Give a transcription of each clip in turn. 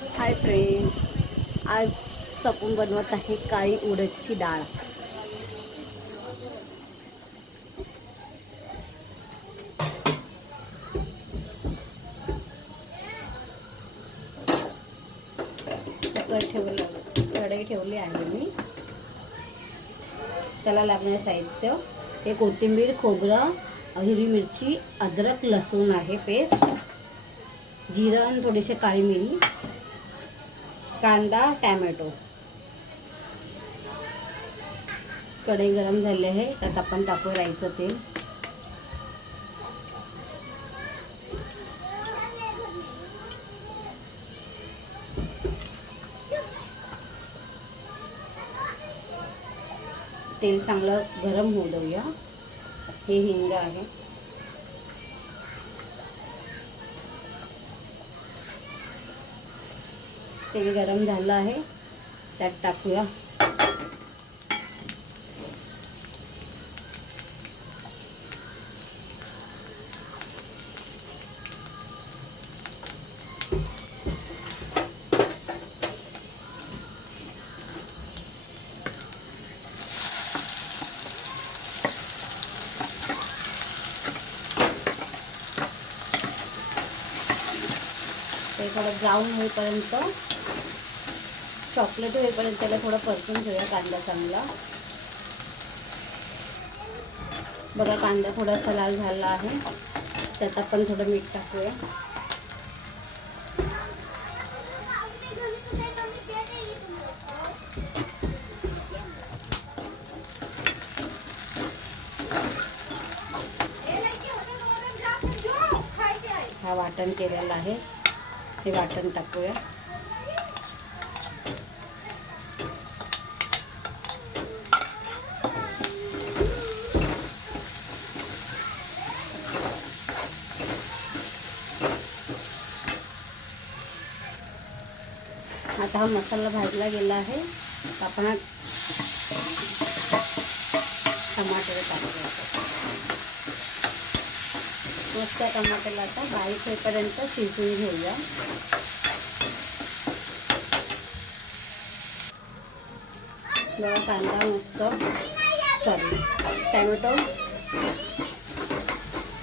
Hi friends, आज आपण बनवत आहे काळी उडदची डाळ. कढई ठेवली आहे मी. त्याला लागणारे साहित्य: एक कोथिंबीर, खोबरं, हिरवी मिरची, अद्रक लसूण आहे पेस्ट, जिरं आणि थोडीशी काळी मिरी, कांदा, टॅमॅटो. कढई गरम झाली आहे, त्यात आपण टाकू राईचं तेल. तेल चांगलं गरम होऊ देऊया. हे हिंग आहे. तेल गरम झालं आहे, त्यात टाकूया ते थोडं ब्राऊन होईपर्यंत, चॉकलेट होईपर्यंत त्याला थोडं परतून घेऊया कांदा चांगला. बघा, कांदा थोडासा लाल झाला आहे, त्यात आपण थोडं मीठ टाकूया. हा वाटण केलेलं आहे, हे वाटण टाकूया. आता हा मसाला भाजला गेला आहे, आपण टमाटर टाकूया. मस्त टमाटरला आता बारीक होईपर्यंत शिजवून घेऊया. बघा, कांदा मस्त टॅमॅटो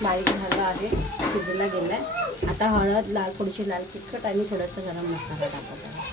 बारीक झाला आहे, शिजला गेला आहे. आता हळद, थोडीशी लाल तिखट आणि थोडासा गरम मसाला टाकत आहे.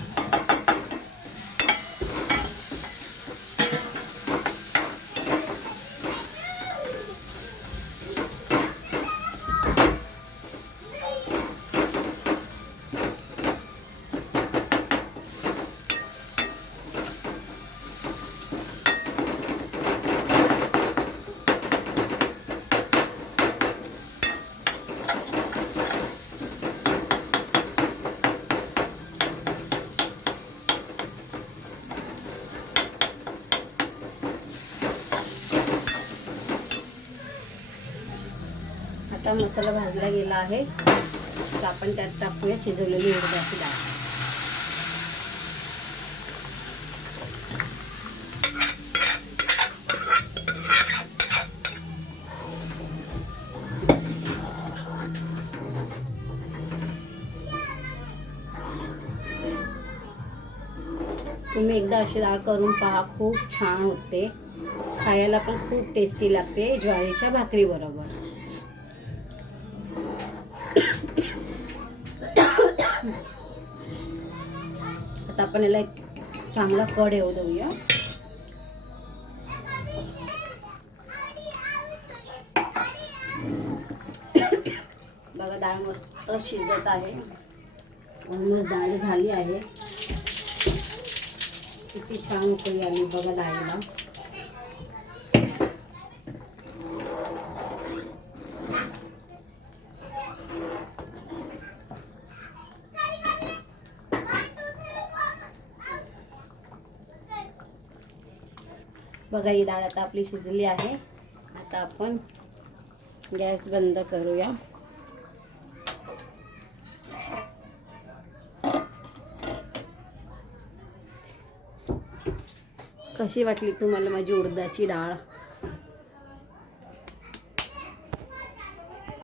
आता मसाला भाजला गेला आहे, तर आपण त्यात टाकूया शिजवलेली उडदाची डाळ. तुम्ही एकदा अशी डाळ करून पहा, खूप छान होते. खायला पण खूप टेस्टी लागते ज्वारीच्या भाकरी बरोबर. आता आपण याला एक चांगला कढ येऊ देऊया. बघा, डाळ मस्त शिजत आहे, ऑलमोस्ट डाळ झाली आहे. किती छान उकळी आली बघा डाळीला. बघा, ही डाळ आता आपली शिजली आहे. आता आपण गॅस बंद करूया. कशी वाटली तुम्हाला माझी उडदाची डाळ?